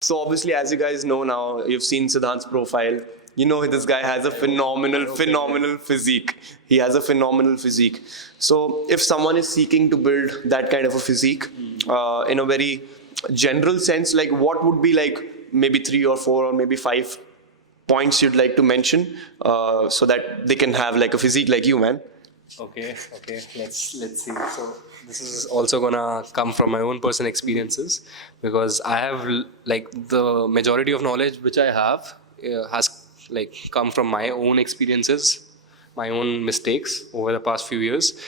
So obviously, as you guys know now, you've seen Siddhant's profile. You know this guy has a phenomenal physique. He has a phenomenal physique. So if someone is seeking to build that kind of a physique, in a very general sense, like what would be like maybe three or four or maybe five points you'd like to mention, so that they can have like a physique like you, man? Okay. Let's see. So this is also gonna come from my own personal experiences because I have like the majority of knowledge which I have has like come from my own experiences, my own mistakes over the past few years,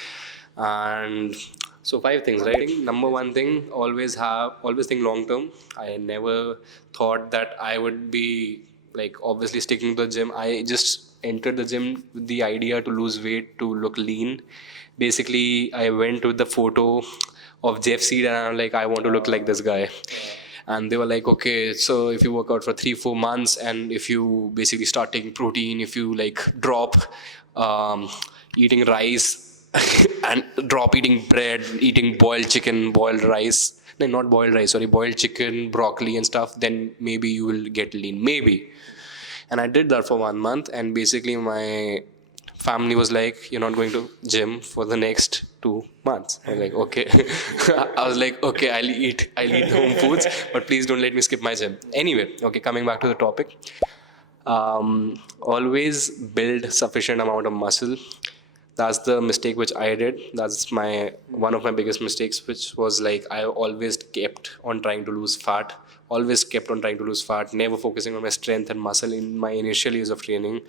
and so five things, right? Number one thing, always think long term. I never thought that I would be like obviously sticking to the gym. I just entered the gym with the idea to lose weight, to look lean. Basically, I went with the photo of Jeff Seed and I'm like, I want to look like this guy. And they were like, okay, so if you work out for 3-4 months and if you basically start taking protein, if you like drop eating rice and drop eating bread, eating boiled chicken, boiled rice, no, not boiled rice, sorry, boiled chicken, broccoli and stuff, then maybe you will get lean, maybe. And I did that for 1 month, and basically my family was like, you're not going to gym for the next 2 months. I was like, okay. I was like, okay, I'll eat home foods, but please don't let me skip my gym. Anyway, okay, coming back to the topic. Always build sufficient amount of muscle. That's the mistake which I did. That's one of my biggest mistakes, which was like I always kept on trying to lose fat. Never focusing on my strength and muscle in my initial years of training,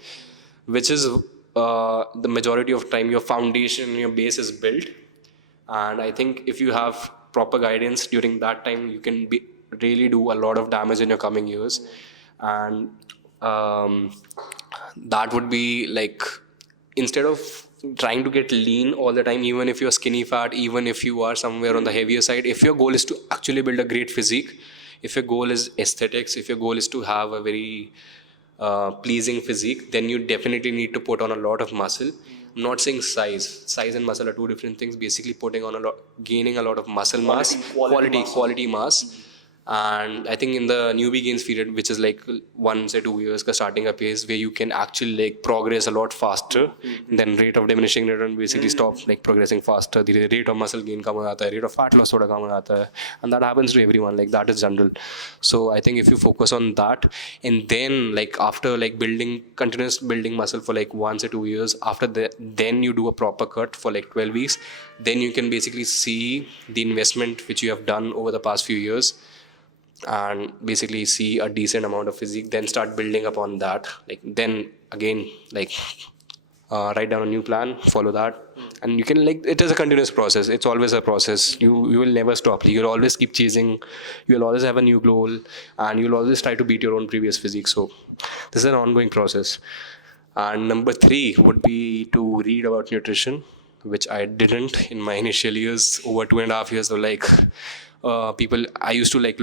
which is the majority of time your foundation, your base is built. And I think if you have proper guidance during that time, you can really do a lot of damage in your coming years. And that would be like, instead of trying to get lean all the time, even if you're skinny fat, even if you are somewhere on the heavier side, if your goal is to actually build a great physique, if your goal is aesthetics, if your goal is to have a very pleasing physique, then you definitely need to put on a lot of muscle. I'm not saying size and muscle are two different things. Basically gaining a lot of muscle mass, quality mass. And I think in the newbie gains period, which is like 1 or 2 years ka starting a pace where you can actually like progress a lot faster, and then rate of diminishing return basically stop like progressing faster. The rate of muscle gain kam ho jata hai, rate of fat loss thoda kam ho jata hai, and that happens to everyone. Like that is general. So I think if you focus on that, and then like after like continuous building muscle for like 1 or 2 years, after that, then you do a proper cut for like 12 weeks, then you can basically see the investment which you have done over the past few years, and basically see a decent amount of physique, then start building upon that. Like then again, like write down a new plan, follow that, and you can like, it is a continuous process. It's always a process. You will never stop. You'll always keep chasing. You'll always have a new goal, and you'll always try to beat your own previous physique. So this is an ongoing process. And number 3 would be to read about nutrition, which I didn't in my initial years. Over 2.5 years of like people, I used to like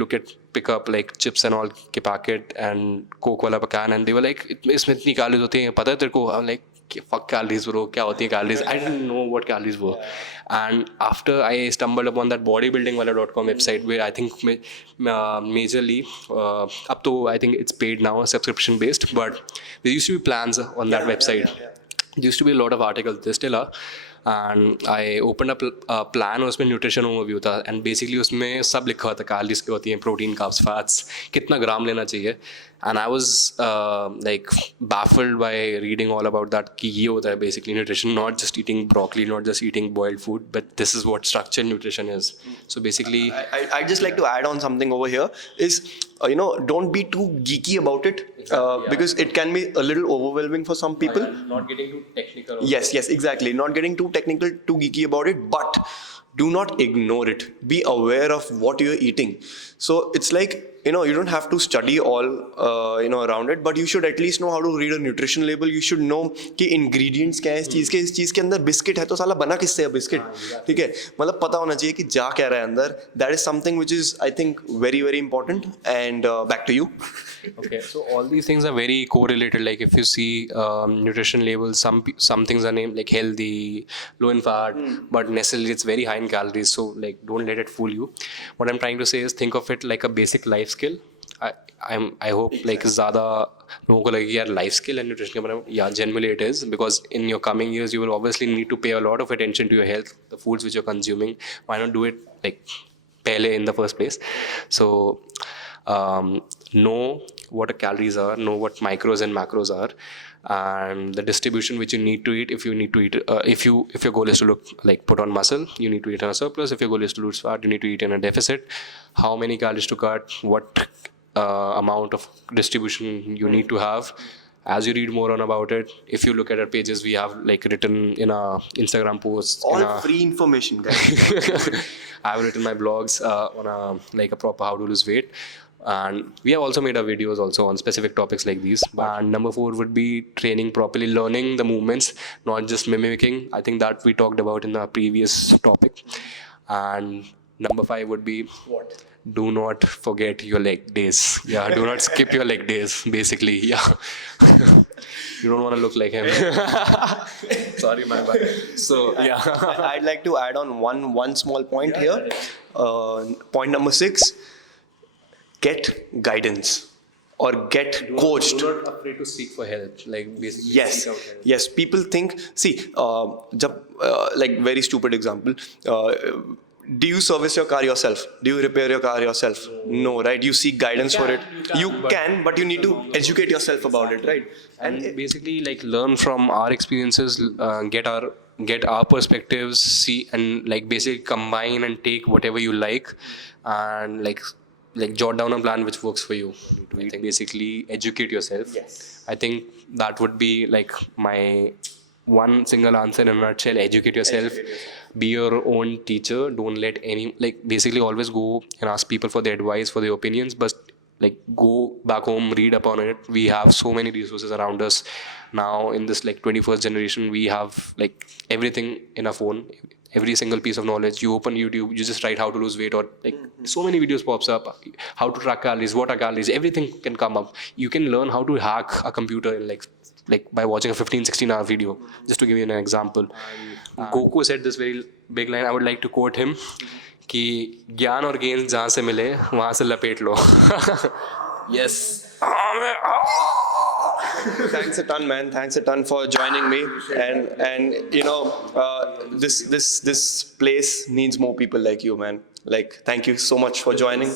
pick up like chips and all के packet and coke वाला can, and they were like, इसमें इतनी calories होती हैं, पता है तेरे को? I'm like, fuck calories bro, क्या होती हैं calories? I didn't know what calories were. And after I stumbled upon that bodybuildingwala.com website, where I think majorly up to, I think it's paid now, subscription based, but there used to be plans on that website. There used to be a lot of articles, there still are. And I opened up a plan, और उसमें nutrition overview था, and basically उसमें सब लिखा हुआ था, calories क्या होती हैं, प्रोटीन, कार्ब्स, फैट्स, कितना ग्राम लेना चाहिए. And I was like baffled by reading all about that कि ये होता है basically nutrition, not just eating broccoli, not just eating boiled food, but this is what structured nutrition is. So basically I'd just like to add on something over here is, don't be too geeky about it, because it can be a little overwhelming for some people. not getting too technical. Yes, exactly. Not getting too technical, too geeky about it, but do not ignore it. Be aware of what you're eating. So it's like, you don't have to study all, around it, but you should at least know how to read a nutrition label. You should know कि ingredients क्या है इस चीज़ के अंदर. Biscuit है तो साला बना किससे है बिस्किट, ठीक है? मतलब पता होना चाहिए कि जा क्या रहा है अंदर. That is something which is, I think, very, very important. And back to you. Okay, so all these things are very correlated. Like if you see nutrition labels, some things are named like healthy, low in fat, but necessarily it's very high in calories. So like, don't let it fool you. What I'm trying to say is, think of it like a basic life skill. I hope like ज़्यादा लोगों को लगे यार life skill and nutrition के बारे में, yeah, generally it is, because in your coming years you will obviously need to pay a lot of attention to your health, the foods which you're consuming. Why not do it like पहले in the first place? So know what calories are, know what micros and macros are, and the distribution which you need to eat. If you need to eat, if your goal is to look like put on muscle, you need to eat in a surplus. If your goal is to lose fat, you need to eat in a deficit. How many calories to cut, what amount of distribution you need to have. As you read more on about it, if you look at our pages, we have like written in our Instagram posts, all free information, guys. I've written my blogs on a proper how to lose weight, and we have also made our videos also on specific topics like these. And number 4 would be training properly, learning the movements, not just mimicking. I think that we talked about in the previous topic. And number 5 would be what? Do not forget your leg days. Yeah, do not skip your leg days, basically. Yeah. You don't want to look like him. Sorry, my bad. So, yeah. I'd like to add on one small point here. Point number 6, get guidance or get coached. Do not afraid to seek for help. Like basically. Yes, seek out help. yes. People think. See, like very stupid example. Do you service your car yourself? Do you repair your car yourself? No, right? You seek guidance for it. You can, but you need to educate yourself about it, right? And basically, like learn from our experiences, get our perspectives, see, and like basically combine and take whatever you like, and like jot down a plan which works for you. I think basically educate yourself. Yes. I think that would be like my one single answer in a nutshell. Educate yourself. Be your own teacher. Don't let any, like basically always go and ask people for their advice, for their opinions, but like go back home, read upon it. We have so many resources around us now in this like 21st generation. We have like everything in our phone, every single piece of knowledge. You open YouTube, you just write how to lose weight, or like so many videos pops up, how to track calories, what are calories, everything can come up. You can learn how to hack a computer in like by watching a 15-16 hour video, just to give you an example. Goku said this very big line. I would like to quote him कि ज्ञान और गेंद जहाँ से मिले वहाँ से लपेट लो. Yes. Thanks a ton, man. Thanks a ton for joining me. And you know, this place needs more people like you, man. Like, thank you so much for joining.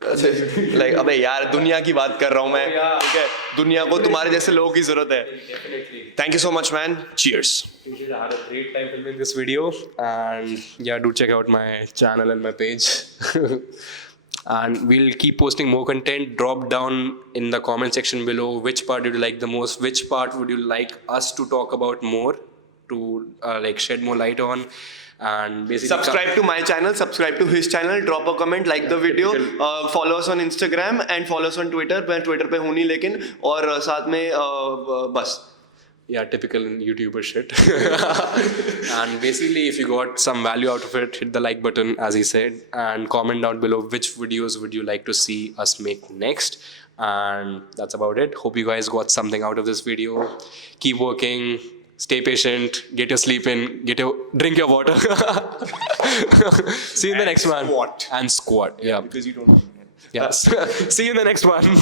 Like, अबे यार दुनिया की बात कर रहा हूँ मैं, ठीक है? दुनिया को तुम्हारे जैसे लोगों की जरूरत है. Thank you so much, man. Cheers. I had a great time filming this video, and yeah, do check out my channel and my page. And we'll keep posting more content. Drop down in the comment section below which part did you like the most, which part would you like us to talk about more, to like shed more light on. And basically subscribe to my channel, subscribe to his channel, drop a comment, like the video, follow us on Instagram and follow us on Twitter. मैं Twitter पे हूँ नहीं लेकिन, और साथ में बस. Yeah, typical YouTuber shit. And basically, if you got some value out of it, hit the like button, as he said, and comment down below which videos would you like to see us make next. And that's about it. Hope you guys got something out of this video. Keep working, stay patient, get your sleep in, drink your water. See you in the next one. Squat. And squat. Yeah. Because you don't. Yes. See you in the next one.